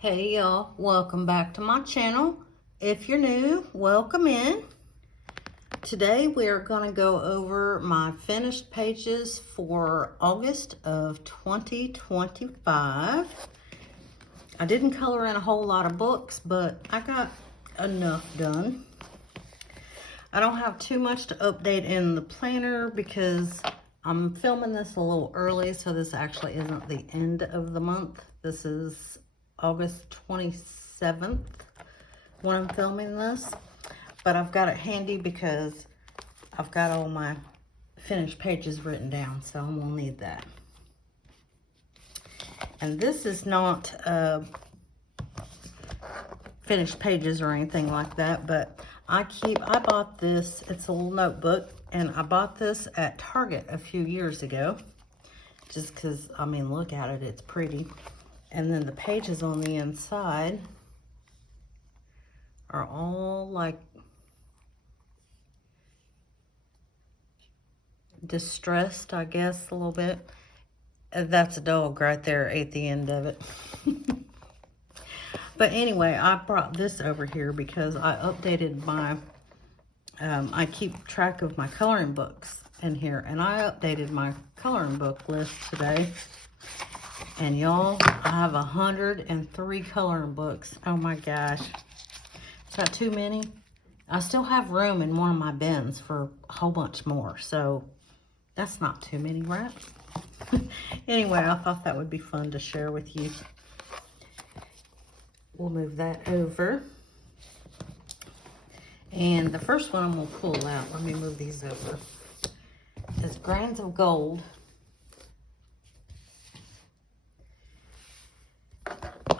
Hey y'all, welcome back to my channel. If you're new, welcome in. Today we're going to go over my finished pages for August of 2025. I didn't color in a whole lot of books, but I got enough done. I don't have too much to update in the planner because I'm filming this a little early, so this actually isn't the end of the month. This is August 27th when I'm filming this, but I've got it handy because I've got all my finished pages written down, so I'm gonna need that. And this is not finished pages or anything like that, but I bought this, it's a little notebook, and I bought this at Target a few years ago, just because, I mean, look at it, it's pretty. And then the pages on the inside are all like distressed, I guess, a little bit. That's a dog right there at the end of it. But anyway, I brought this over here because I updated my, I keep track of my coloring books in here, and I updated my coloring book list today. And y'all, I have 103 coloring books. Oh my gosh. Is that too many? I still have room in one of my bins for a whole bunch more, so that's not too many, right? Anyway, I thought that would be fun to share with you. We'll move that over. And the first one I'm going to pull out, let me move these over, is Grains of Gold.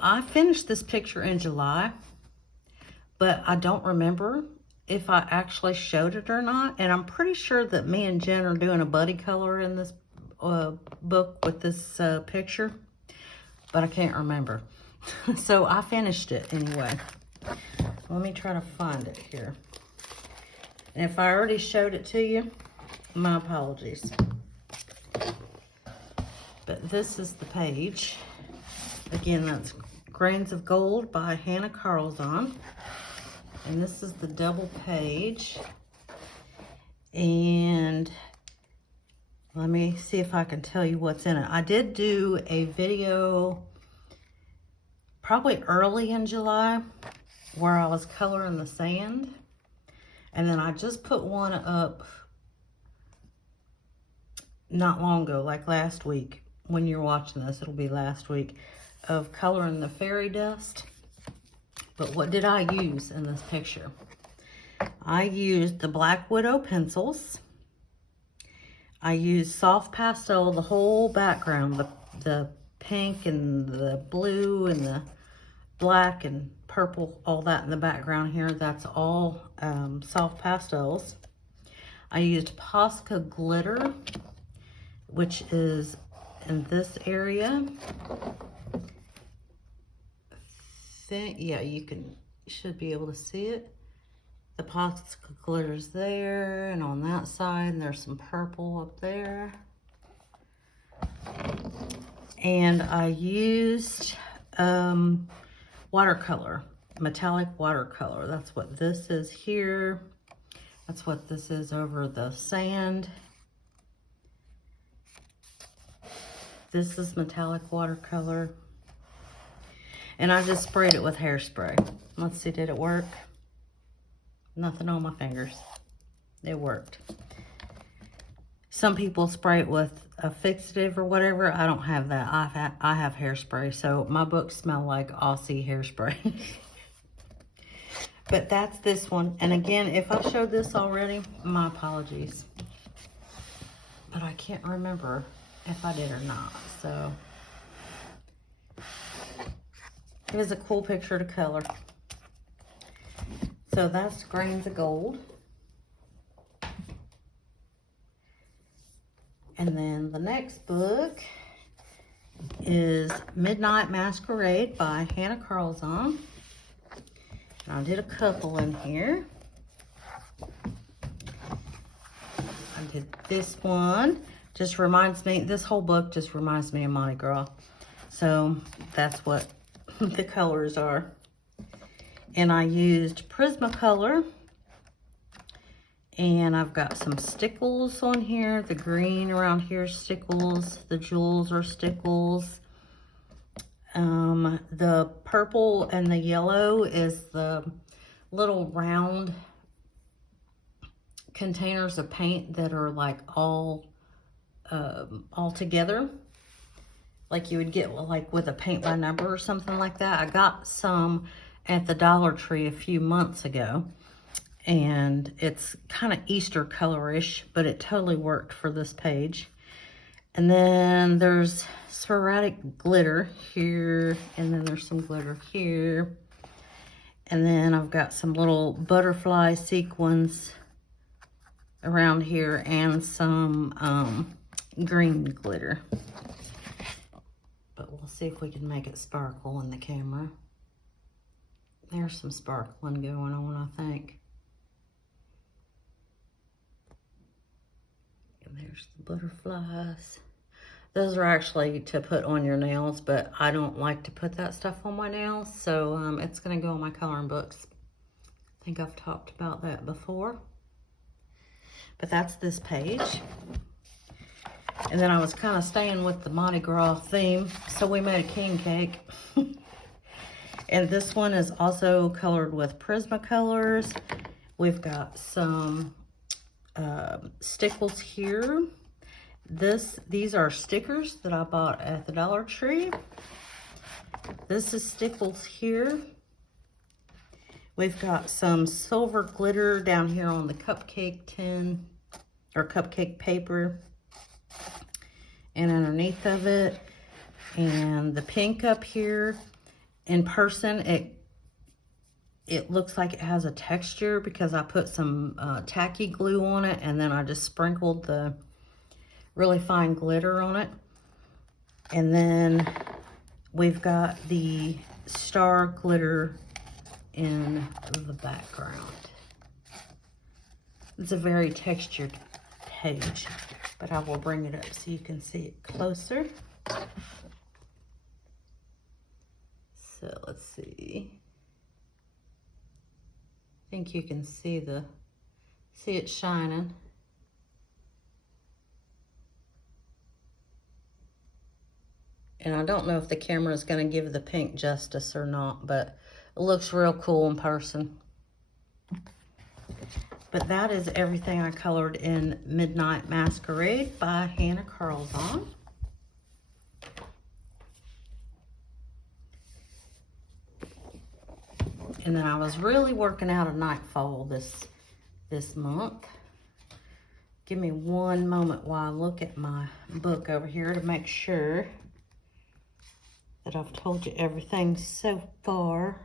I finished this picture in July, but I don't remember if I actually showed it or not. And I'm pretty sure that me and Jen are doing a buddy color in this book with this picture, but I can't remember. So I finished it anyway. Let me try to find it here. And if I already showed it to you, my apologies. But this is the page. Again, that's Grains of Gold by Hannah Carlzon. And this is the double page. And let me see if I can tell you what's in it. I did do a video probably early in July where I was coloring the sand. And then I just put one up not long ago, like last week. When you're watching this, it'll be last week, of coloring the fairy dust. But what did I use in this picture? I used the Black Widow pencils. I used soft pastel, the whole background, the pink and the blue and the black and purple, all that in the background here. That's all soft pastels. I used Posca glitter, which is in this area. Yeah, you should be able to see it. The Posca glitter's there, and on that side, and there's some purple up there. And I used watercolor, metallic watercolor. That's what this is here. That's what this is over the sand. This is metallic watercolor. And I just sprayed it with hairspray. Let's see, did it work? Nothing on my fingers. It worked. Some people spray it with a fixative or whatever. I don't have that. I have hairspray, so my books smell like Aussie hairspray. But that's this one. And again, if I showed this already, my apologies. But I can't remember if I did or not, so it was a cool picture to color. So that's Grains of Gold. And then the next book is Midnight Masquerade by Hannah Carlzon. And I did a couple in here. I did this one. Just reminds me, this whole book just reminds me of Mardi Gras. So that's what the colors are. And I used Prismacolor. And I've got some stickles on here. The green around here is stickles. The jewels are stickles. The purple and the yellow is the little round containers of paint that are like all together. Like you would get like with a paint by number or something like that. I got some at the Dollar Tree a few months ago. And it's kind of Easter colorish, but it totally worked for this page. And then there's sporadic glitter here, and then there's some glitter here. And then I've got some little butterfly sequins around here and some green glitter. But we'll see if we can make it sparkle in the camera. There's some sparkling going on, I think. There's the butterflies. Those are actually to put on your nails, but I don't like to put that stuff on my nails, so it's going to go on my coloring books. I think I've talked about that before. But that's this page. And then I was kind of staying with the Mardi Gras theme, so we made a king cake. And this one is also colored with Prismacolors. We've got some stickles here. These are stickers that I bought at the Dollar Tree. This is stickles here. We've got some silver glitter down here on the cupcake tin or cupcake paper and underneath of it, and the pink up here. In person, it looks like it has a texture because I put some tacky glue on it, and then I just sprinkled the really fine glitter on it. And then we've got the star glitter in the background. It's a very textured page, but I will bring it up so you can see it closer. So let's see. I think you can see it shining. And I don't know if the camera is going to give the pink justice or not, but it looks real cool in person. But that is everything I colored in Midnight Masquerade by Hannah Carlzon. And then I was really working out a nightfall this month. Give me one moment while I look at my book over here to make sure that I've told you everything so far.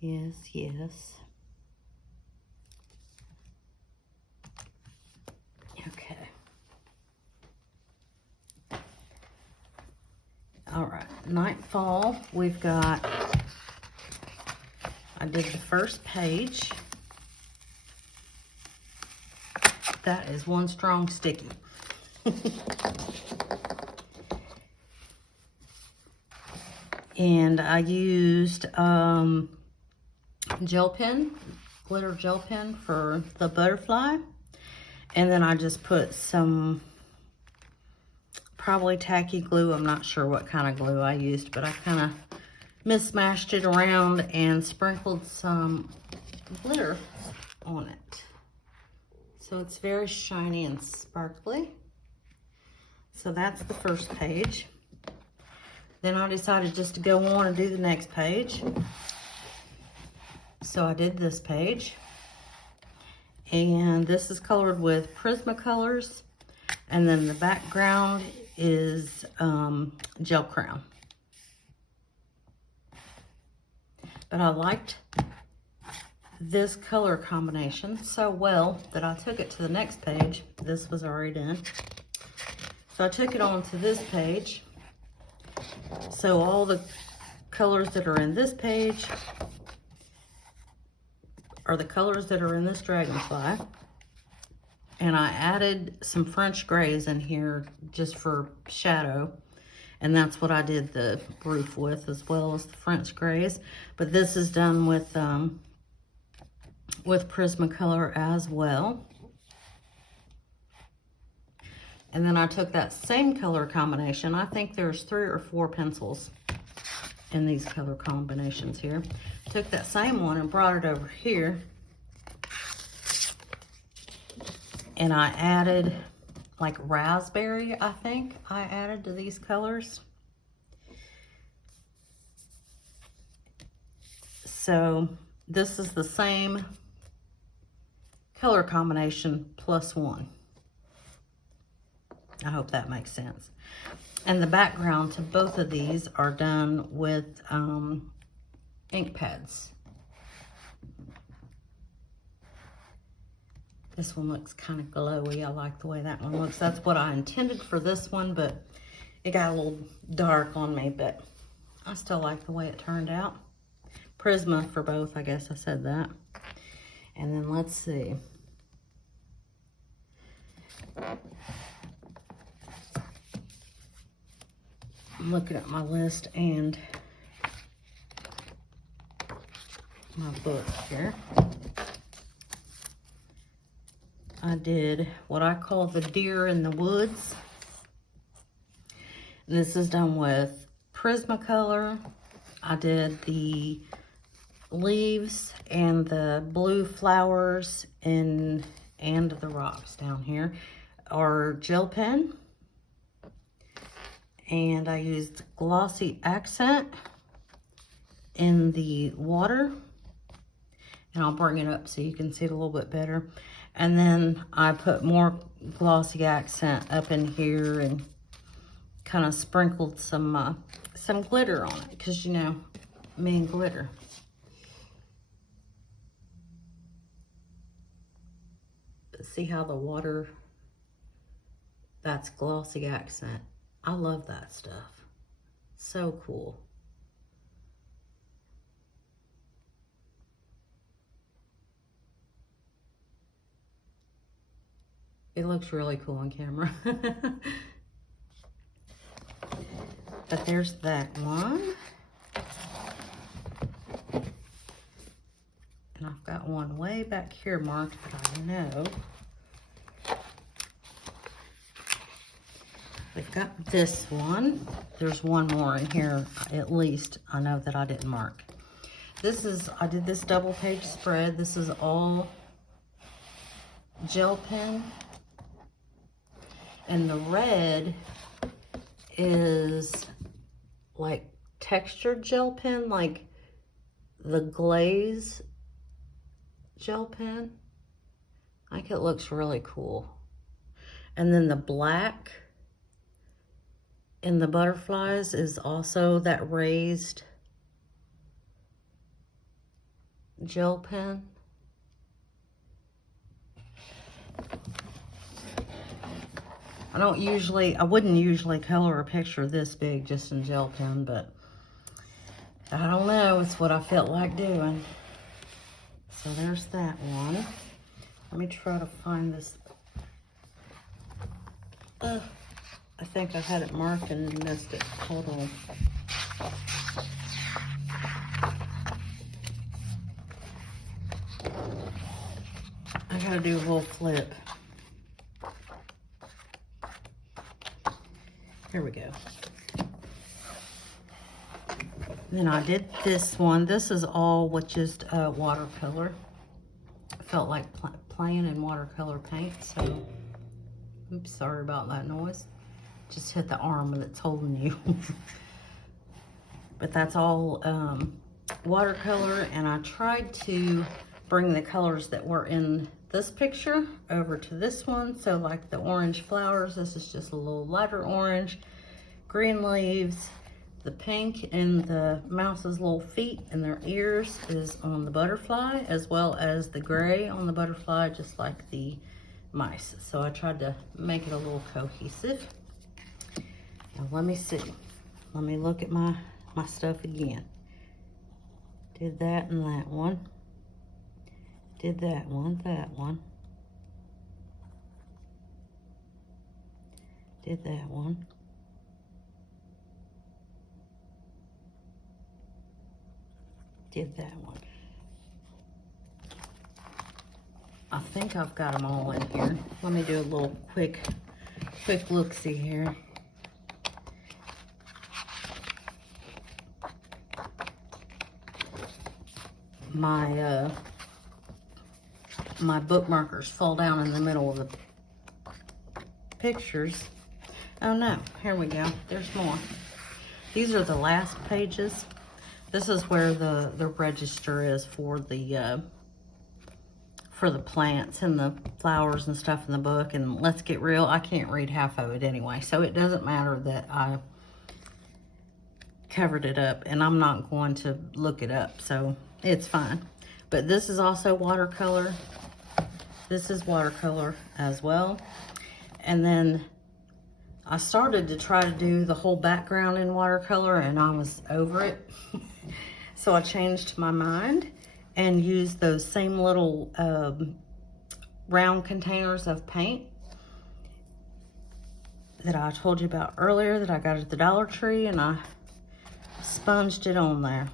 Yes, yes. Okay. All right, nightfall, we've got, I did the first page. That is one strong sticky. And I used gel pen, glitter gel pen for the butterfly. And then I just put some probably tacky glue. I'm not sure what kind of glue I used, but I kind of mismatched it around and sprinkled some glitter on it. So it's very shiny and sparkly. So that's the first page. Then I decided just to go on and do the next page. So I did this page. And this is colored with Prismacolors. And then the background is Gel Crown. But I liked this color combination so well that I took it to the next page. This was already done. So I took it on to this page. So all the colors that are in this page are the colors that are in this dragonfly. And I added some French grays in here just for shadow. And that's what I did the roof with, as well as the French grays. But this is done with Prismacolor as well. And then I took that same color combination. I think there's 3 or 4 pencils in these color combinations here. Took that same one and brought it over here. And I added like raspberry, I think I added to these colors. So this is the same color combination plus 1. I hope that makes sense. And the background to both of these are done with ink pads. This one looks kind of glowy. I like the way that one looks. That's what I intended for this one, but it got a little dark on me, but I still like the way it turned out. Prisma for both, I guess I said that. And then let's see. I'm looking at my list and my book here. I did what I call the deer in the woods. This is done with Prismacolor. I did the leaves and the blue flowers and the rocks down here are gel pen. And I used glossy accent in the water. And I'll bring it up so you can see it a little bit better. And then I put more glossy accent up in here and kind of sprinkled some glitter on it, because you know, me and glitter. See how the water, that's glossy accent. I love that stuff. So cool. It looks really cool on camera. But there's that one. And I've got one way back here marked that I know. We've got this one. There's one more in here, at least, I know that I didn't mark. This is, I did this double page spread. This is all gel pen. And the red is like textured gel pen, like the glaze gel pen. I think it looks really cool. And then the black in the butterflies is also that raised gel pen. I wouldn't usually color a picture this big just in gel pen, but I don't know, it's what I felt like doing. So there's that one. Let me try to find this. I think I had it marked and missed it. Hold on. I gotta do a little flip. Here we go. Then I did this one. This is all with just watercolor. I felt like playing in watercolor paint, so oops, sorry about that noise. Just hit the arm that's holding you. But that's all watercolor, and I tried to bring the colors that were in this picture over to this one. So like the orange flowers, this is just a little lighter orange. Green leaves, the pink in the mouse's little feet and their ears is on the butterfly, as well as the gray on the butterfly, just like the mice. So I tried to make it a little cohesive. Now let me see. Let me look at my stuff again. Did that and that one. Did that one, that one. Did that one. did that one. I think I've got them all in here. Let me do a little quick look-see here. My my bookmarkers fall down in the middle of the pictures. Oh no, here we go. There's more. These are the last pages. This is where the register is for the plants and the flowers and stuff in the book. And let's get real, I can't read half of it anyway, so it doesn't matter that I covered it up, and I'm not going to look it up, so it's fine. But this is also watercolor. This is watercolor as well. And then I started to try to do the whole background in watercolor, and I was over it. So I changed my mind and used those same little round containers of paint that I told you about earlier that I got at the Dollar Tree, and I sponged it on there.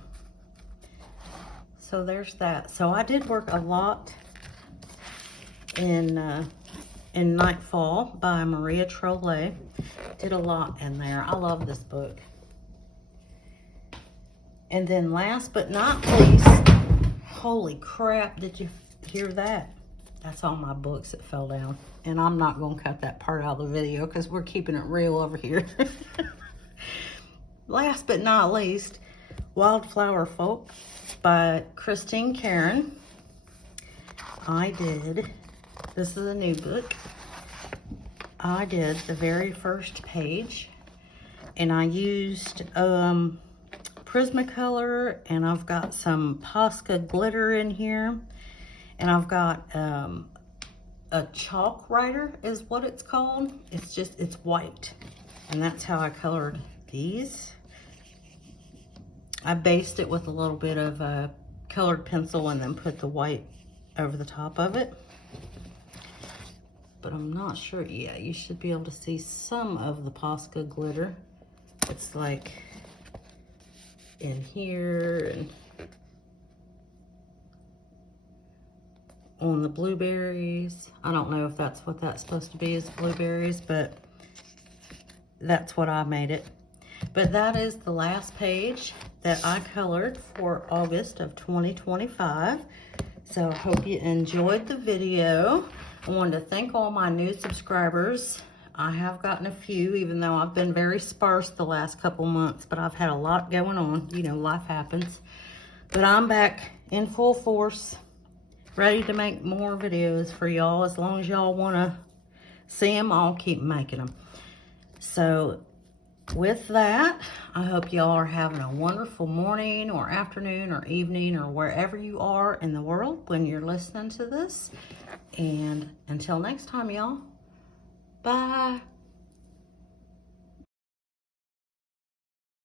So there's that. So I did work a lot in Nightfall by Maria Trolle. Did a lot in there. I love this book. And then last but not least, holy crap, did you hear that? That's all my books that fell down. And I'm not going to cut that part out of the video because we're keeping it real over here. Last but not least, Wildflower Folk by Christine Caron. This is a new book. I did the very first page, and I used Prismacolor, and I've got some Posca glitter in here, and I've got a chalk writer is what it's called. It's white, and that's how I colored these. I based it with a little bit of a colored pencil and then put the white over the top of it. But I'm not sure. Yeah, you should be able to see some of the Posca glitter. It's like in here and on the blueberries. I don't know if that's what that's supposed to be, is blueberries, but that's what I made it. But that is the last page that I colored for August of 2025. So I hope you enjoyed the video. I wanted to thank all my new subscribers. I have gotten a few, even though I've been very sparse the last couple months, but I've had a lot going on. You know, life happens. But I'm back in full force, ready to make more videos for y'all. As long as y'all want to see them, I'll keep making them. So with that, I hope y'all are having a wonderful morning or afternoon or evening or wherever you are in the world when you're listening to this. And until next time, y'all, bye.